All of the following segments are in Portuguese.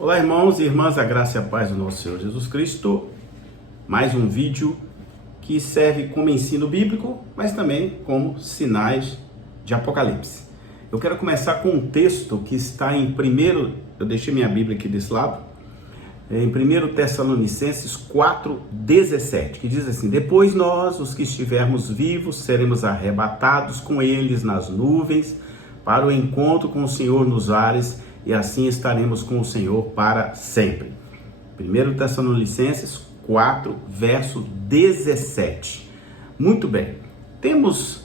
Olá, irmãos e irmãs, a graça e a paz do nosso Senhor Jesus Cristo. Mais um vídeo que serve como ensino bíblico, mas também como sinais de Apocalipse. Eu quero começar com um texto que está em eu deixei minha Bíblia aqui desse lado, em 1 Tessalonicenses 4:17, que diz assim: depois nós, os que estivermos vivos, seremos arrebatados com eles nas nuvens, para o encontro com o Senhor nos ares, e assim estaremos com o Senhor para sempre. 1 Tessalonicenses 4, verso 17. Muito bem, temos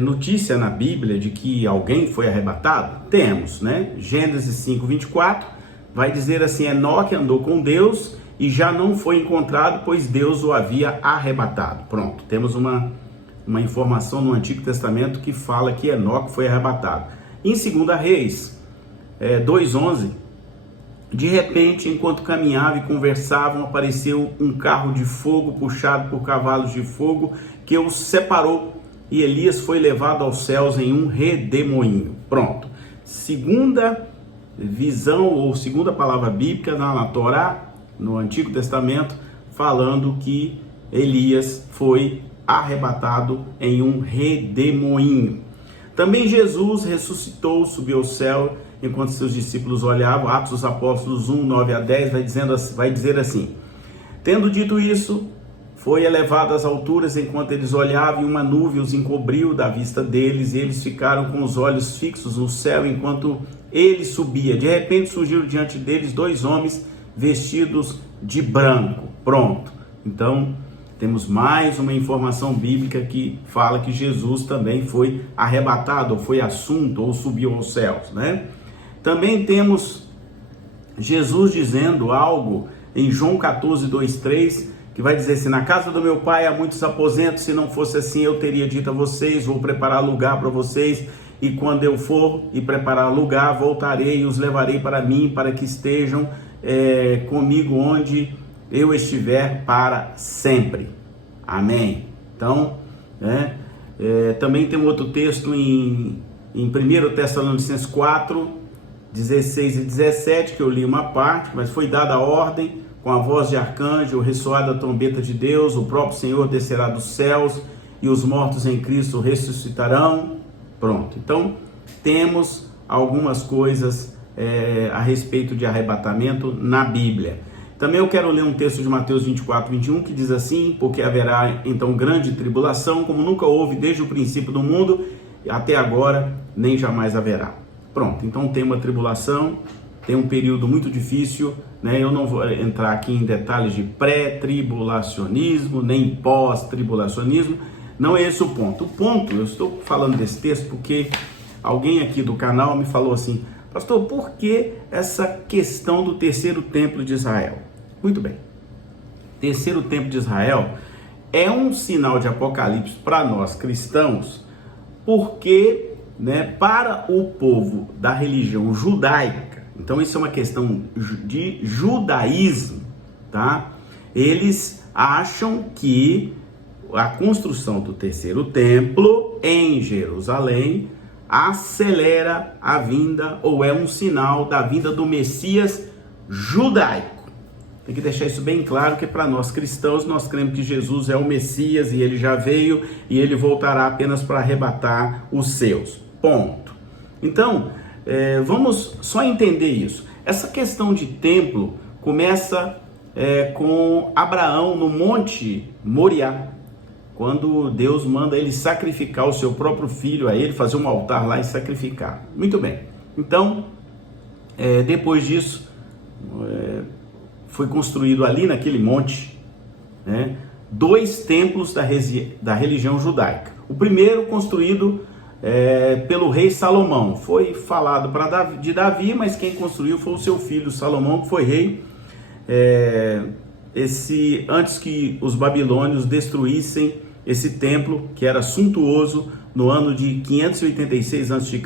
notícia na Bíblia de que alguém foi arrebatado? Temos, né? Gênesis 5, 24, vai dizer assim: Enoque andou com Deus e já não foi encontrado, pois Deus o havia arrebatado. Pronto, temos uma informação no Antigo Testamento que fala que Enoque foi arrebatado. Em 2 Reis 2:11, de repente, enquanto caminhavam e conversavam, apareceu um carro de fogo puxado por cavalos de fogo que os separou, e Elias foi levado aos céus em um redemoinho. Pronto, segunda visão ou segunda palavra bíblica na Torá, no Antigo Testamento, falando que Elias foi arrebatado em um redemoinho. Também Jesus ressuscitou, subiu ao céu, enquanto seus discípulos olhavam. Atos dos Apóstolos 1, 9 a 10, vai dizer assim: tendo dito isso, foi elevado às alturas enquanto eles olhavam, e uma nuvem os encobriu da vista deles, e eles ficaram com os olhos fixos no céu enquanto ele subia. De repente surgiram diante deles dois homens vestidos de branco. Pronto, então temos mais uma informação bíblica que fala que Jesus também foi arrebatado, ou foi assunto, ou subiu aos céus, né? Também temos Jesus dizendo algo em João 14, 2, 3, que vai dizer assim: na casa do meu pai há muitos aposentos, se não fosse assim eu teria dito a vocês, vou preparar lugar para vocês, e quando eu for e preparar lugar, voltarei e os levarei para mim, para que estejam comigo onde eu estiver para sempre. Amém. Então, também tem um outro texto em 1 Tessalonicenses 4, 16 e 17, que eu li uma parte, mas foi dada a ordem, com a voz de arcanjo, o ressoar da trombeta de Deus, o próprio Senhor descerá dos céus, e os mortos em Cristo ressuscitarão. Pronto, então temos algumas coisas a respeito de arrebatamento na Bíblia. Também eu quero ler um texto de Mateus 24, 21, que diz assim: porque haverá então grande tribulação, como nunca houve desde o princípio do mundo, até agora, nem jamais haverá. Pronto, então tem uma tribulação, tem um período muito difícil, né? Eu não vou entrar aqui em detalhes de pré-tribulacionismo, nem pós-tribulacionismo, não é esse o ponto. O ponto, eu estou falando desse texto porque alguém aqui do canal me falou assim: pastor, por que essa questão do terceiro templo de Israel? Muito bem, terceiro templo de Israel é um sinal de Apocalipse para nós cristãos, porque, para o povo da religião judaica, então isso é uma questão de judaísmo, tá? Eles acham que a construção do terceiro templo em Jerusalém acelera a vinda, ou é um sinal da vinda do Messias judaico. Tem que deixar isso bem claro, que para nós cristãos, nós cremos que Jesus é o Messias, e ele já veio, e ele voltará apenas para arrebatar os seus. Ponto. Então, vamos só entender isso. Essa questão de templo começa com Abraão no Monte Moriá, quando Deus manda ele sacrificar o seu próprio filho a ele, fazer um altar lá e sacrificar. Muito bem, então, depois disso, foi construído ali naquele monte, dois templos da religião judaica. O primeiro construído pelo rei Salomão, foi falado de Davi, mas quem construiu foi o seu filho Salomão, que foi rei, antes que os babilônios destruíssem esse templo, que era suntuoso. No ano de 586 a.C.,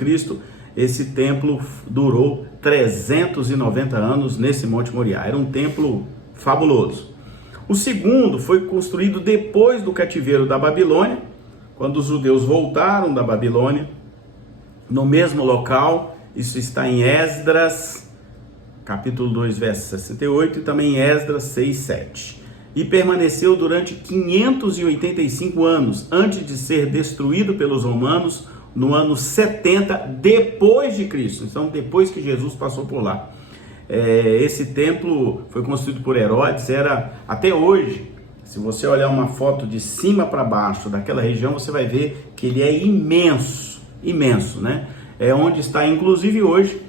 esse templo durou 390 anos nesse Monte Moriá. Era um templo fabuloso. O segundo foi construído depois do cativeiro da Babilônia, quando os judeus voltaram da Babilônia, no mesmo local. Isso está em Esdras capítulo 2, verso 68, e também Esdras 6, 7. E permaneceu durante 585 anos, antes de ser destruído pelos romanos, no ano 70 depois de Cristo. Então, depois que Jesus passou por lá. Esse templo foi construído por Herodes, era até hoje, se você olhar uma foto de cima para baixo daquela região, você vai ver que ele é imenso, imenso, né? É onde está, inclusive hoje,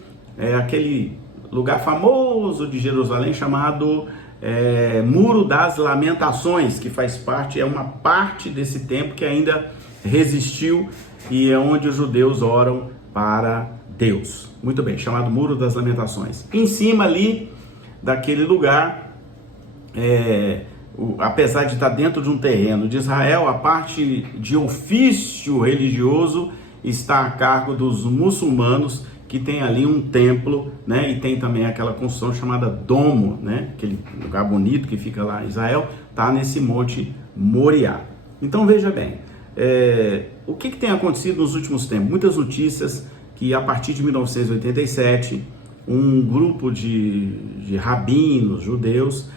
aquele lugar famoso de Jerusalém chamado Muro das Lamentações, que faz parte, é uma parte desse templo que ainda resistiu e é onde os judeus oram para Deus. Muito bem, chamado Muro das Lamentações. Em cima ali daquele lugar, apesar de estar dentro de um terreno de Israel, a parte de ofício religioso está a cargo dos muçulmanos, que tem ali um templo, né? E tem também aquela construção chamada Domo, né? Aquele lugar bonito que fica lá em Israel, está nesse Monte Moriá. Então veja bem, o que tem acontecido nos últimos tempos? Muitas notícias que a partir de 1987, um grupo de rabinos judeus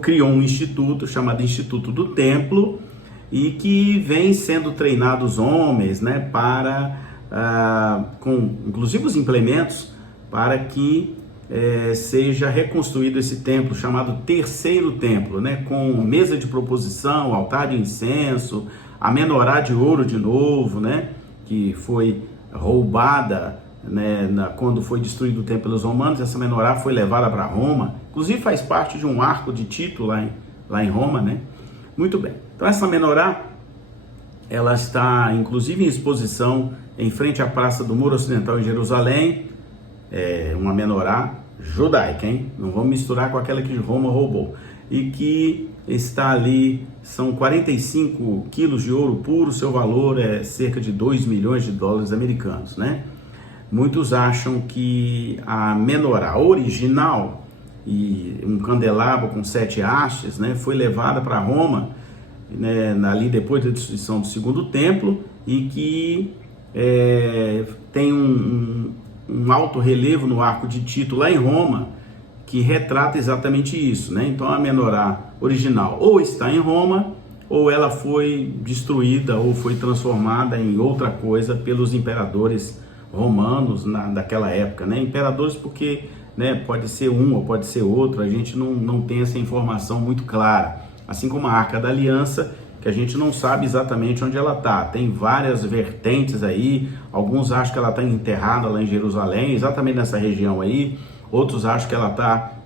criou um instituto chamado Instituto do Templo, e que vem sendo treinados homens, né, para, com inclusive os implementos, para que seja reconstruído esse templo, chamado Terceiro Templo, né, com mesa de proposição, altar de incenso, a menorá de ouro de novo, né, que foi roubada, né, quando foi destruído o templo pelos romanos. Essa menorá foi levada para Roma, inclusive faz parte de um arco de Tito lá em Roma, né? Muito bem, então essa menorá, ela está inclusive em exposição em frente à Praça do Muro Ocidental em Jerusalém, uma menorá judaica, hein? Não vamos misturar com aquela que Roma roubou, e que está ali, são 45 quilos de ouro puro, seu valor é cerca de 2 milhões de dólares americanos, né? Muitos acham que a menorá original, e um candelabro com 7 hastes, né, foi levada para Roma, né, ali depois da destruição do Segundo Templo, e que tem um alto relevo no arco de Tito lá em Roma, que retrata exatamente isso, né? Então a menorá original ou está em Roma, ou ela foi destruída ou foi transformada em outra coisa pelos imperadores romanos daquela época, né? Imperadores porque, né, pode ser um ou pode ser outro, a gente não tem essa informação muito clara. Assim como a Arca da Aliança, que a gente não sabe exatamente onde ela está. Tem várias vertentes aí, alguns acham que ela está enterrada lá em Jerusalém, exatamente nessa região aí. Outros acham que ela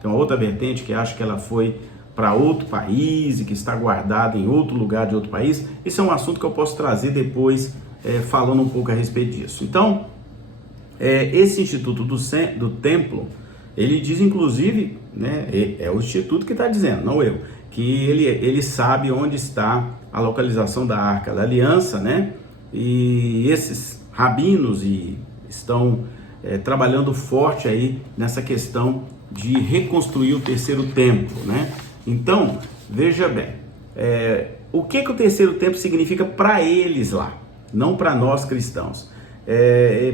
tem uma outra vertente que acha que ela foi para outro país e que está guardada em outro lugar de outro país. Esse é um assunto que eu posso trazer depois, falando um pouco a respeito disso. Então, esse Instituto do Templo, ele diz inclusive, né, é o Instituto que está dizendo, não eu, que ele sabe onde está a localização da Arca da Aliança, né? E esses rabinos estão trabalhando forte aí nessa questão de reconstruir o Terceiro Templo, né? Então, veja bem, o que o Terceiro Templo significa para eles lá, não para nós cristãos.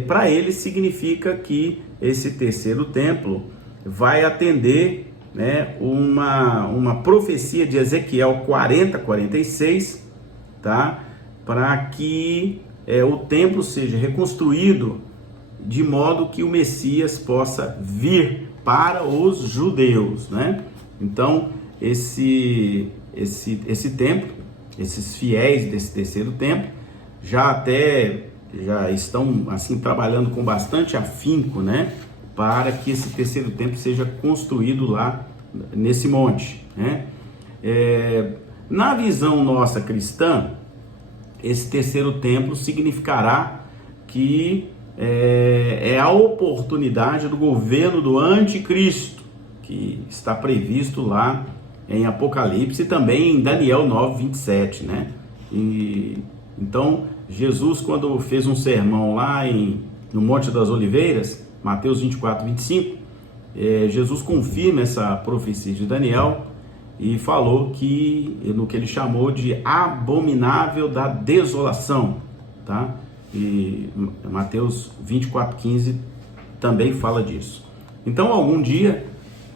Para eles significa que esse Terceiro Templo vai atender, né, uma profecia de Ezequiel 40:46, tá? Para que o templo seja reconstruído de modo que o Messias possa vir para os judeus, né? Então, esse templo, esses fiéis desse Terceiro Templo, já estão assim trabalhando com bastante afinco, né, para que esse Terceiro Templo seja construído lá nesse monte, né? Na visão nossa cristã, esse Terceiro Templo significará que é a oportunidade do governo do anticristo, que está previsto lá em Apocalipse e também em Daniel 9:27, né? Então, Jesus, quando fez um sermão lá no Monte das Oliveiras, Mateus 24:25, Jesus confirma essa profecia de Daniel e falou no que ele chamou de abominável da desolação, tá? E Mateus 24:15 também fala disso. Então, algum dia,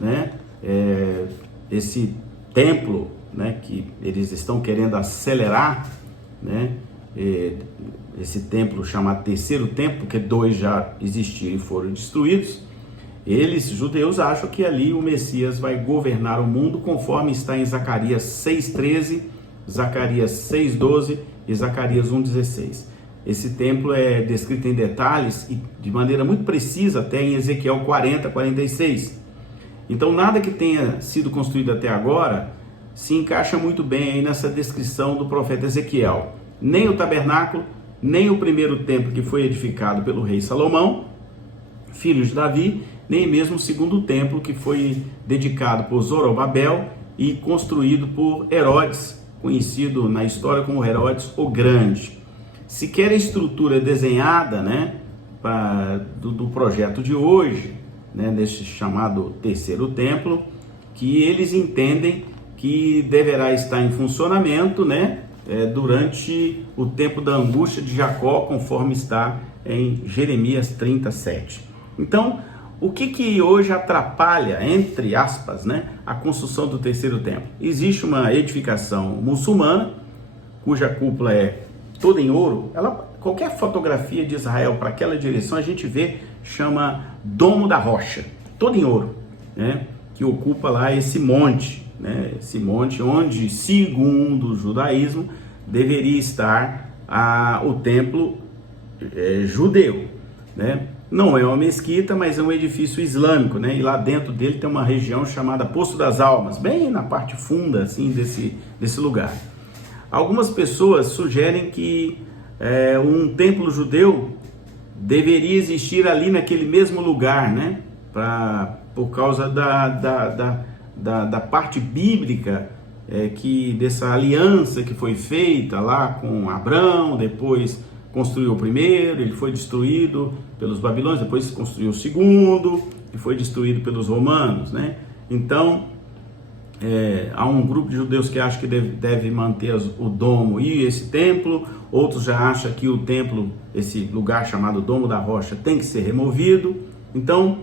né, esse templo, né, que eles estão querendo acelerar, né, esse templo chamado terceiro templo, porque 2 já existiam e foram destruídos, eles, judeus, acham que ali o Messias vai governar o mundo, conforme está em Zacarias 6,13, Zacarias 6,12 e Zacarias 1,16. Esse templo é descrito em detalhes e de maneira muito precisa até em Ezequiel 40, 46. Então nada que tenha sido construído até agora se encaixa muito bem aí nessa descrição do profeta Ezequiel. Nem o tabernáculo, nem o primeiro templo que foi edificado pelo rei Salomão, filho de Davi, nem mesmo o segundo templo que foi dedicado por Zorobabel e construído por Herodes, conhecido na história como Herodes o Grande. Sequer a estrutura desenhada, né, do projeto de hoje, né, desse chamado terceiro templo, que eles entendem que deverá estar em funcionamento, né, durante o tempo da angústia de Jacó, conforme está em Jeremias 37. Então, o que hoje atrapalha, entre aspas, né, a construção do terceiro templo? Existe uma edificação muçulmana, cuja cúpula é toda em ouro. Qualquer fotografia de Israel para aquela direção a gente vê, chama Domo da Rocha, todo em ouro, né, que ocupa lá esse monte, né, esse monte onde, segundo o judaísmo, deveria estar o templo judeu, né? Não é uma mesquita, mas é um edifício islâmico, né? E lá dentro dele tem uma região chamada Poço das Almas, bem na parte funda assim desse lugar. Algumas pessoas sugerem que um templo judeu deveria existir ali naquele mesmo lugar, né? Por causa da parte bíblica dessa aliança que foi feita lá com Abrão, depois construiu o primeiro, ele foi destruído pelos babilônios, depois construiu o segundo, e foi destruído pelos romanos, né? Então, há um grupo de judeus que acha que deve manter o domo e esse templo, outros já acham que o templo, esse lugar chamado Domo da Rocha, tem que ser removido. Então,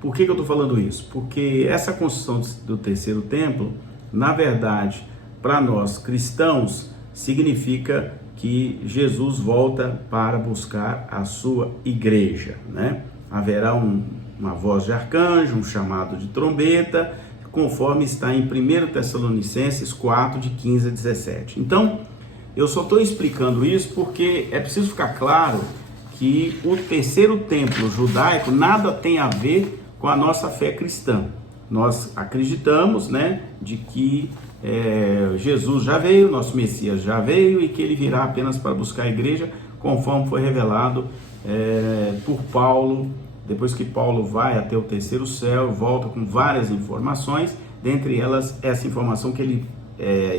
por que eu estou falando isso? Porque essa construção do terceiro templo, na verdade, para nós cristãos, significa que Jesus volta para buscar a sua igreja, né? Haverá uma voz de arcanjo, um chamado de trombeta, conforme está em 1 Tessalonicenses 4, de 15 a 17. Então, eu só estou explicando isso porque é preciso ficar claro que o terceiro templo judaico nada tem a ver com a nossa fé cristã. Nós acreditamos, né, de que Jesus já veio, nosso Messias já veio e que ele virá apenas para buscar a igreja, conforme foi revelado por Paulo, depois que Paulo vai até o terceiro céu, volta com várias informações, dentre elas essa informação que ele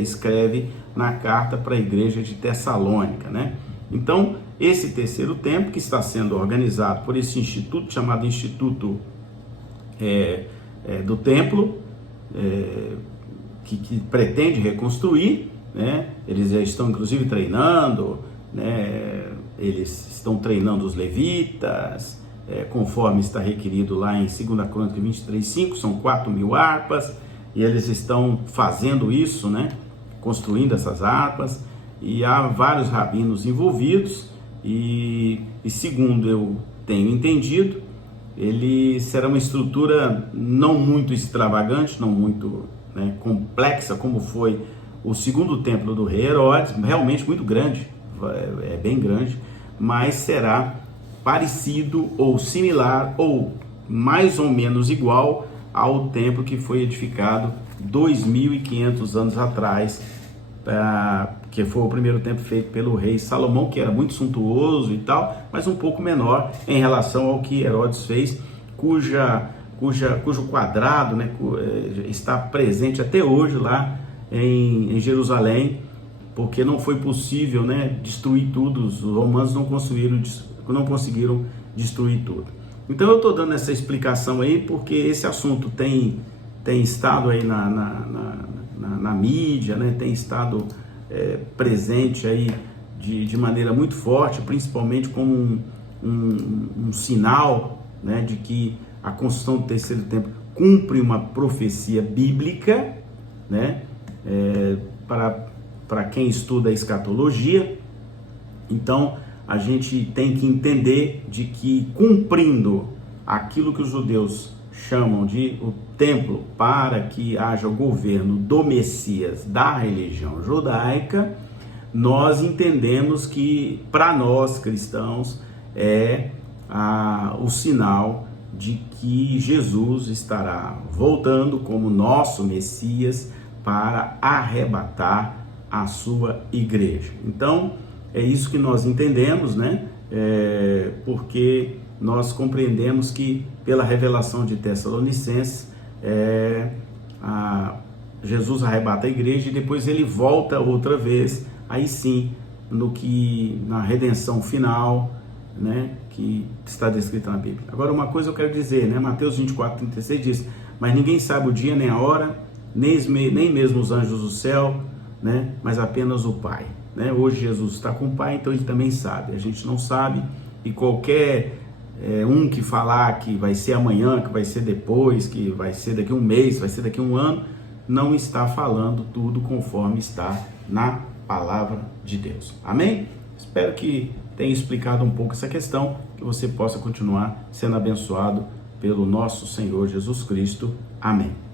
escreve na carta para a igreja de Tessalônica, né? Então, esse terceiro templo, que está sendo organizado por esse instituto, chamado Instituto do Templo, que pretende reconstruir, né? Eles já estão inclusive treinando, né? Eles estão treinando os levitas, conforme está requerido lá em 2 Crônicas 23:5, são 4.000 harpas, e eles estão fazendo isso, né? Construindo essas harpas, e há vários rabinos envolvidos, e segundo eu tenho entendido, ele será uma estrutura não muito extravagante, não muito complexa, como foi o segundo templo do rei Herodes, realmente muito grande, é bem grande, mas será parecido ou similar ou mais ou menos igual ao templo que foi edificado 2.500 anos atrás, que foi o primeiro templo feito pelo rei Salomão, que era muito suntuoso e tal, mas um pouco menor em relação ao que Herodes fez, cujo quadrado, né, está presente até hoje lá em Jerusalém, porque não foi possível, né, destruir tudo. Os romanos não conseguiram destruir tudo. Então eu estou dando essa explicação aí porque esse assunto tem estado aí na mídia, né, tem estado presente aí de maneira muito forte, principalmente como um sinal né, de que a construção do terceiro templo cumpre uma profecia bíblica, né, para quem estuda a escatologia. Então, a gente tem que entender de que, cumprindo aquilo que os judeus chamam de o templo, para que haja o governo do Messias da religião judaica, nós entendemos que, para nós cristãos, é o sinal de que Jesus estará voltando como nosso Messias para arrebatar a sua igreja. Então, é isso que nós entendemos, né? Porque nós compreendemos que, pela revelação de Tessalonicenses, Jesus arrebata a igreja e depois ele volta outra vez, aí sim, na redenção final, né, que está descrita na Bíblia. Agora, uma coisa eu quero dizer, né? Mateus 24:36 diz: mas ninguém sabe o dia nem a hora, nem mesmo os anjos do céu, né, mas apenas o Pai. Né? Hoje Jesus está com o Pai, então ele também sabe. A gente não sabe, e qualquer um que falar que vai ser amanhã, que vai ser depois, que vai ser daqui a um mês, vai ser daqui a um ano, não está falando tudo conforme está na palavra de Deus. Amém? Espero que tenha explicado um pouco essa questão, que você possa continuar sendo abençoado pelo nosso Senhor Jesus Cristo. Amém.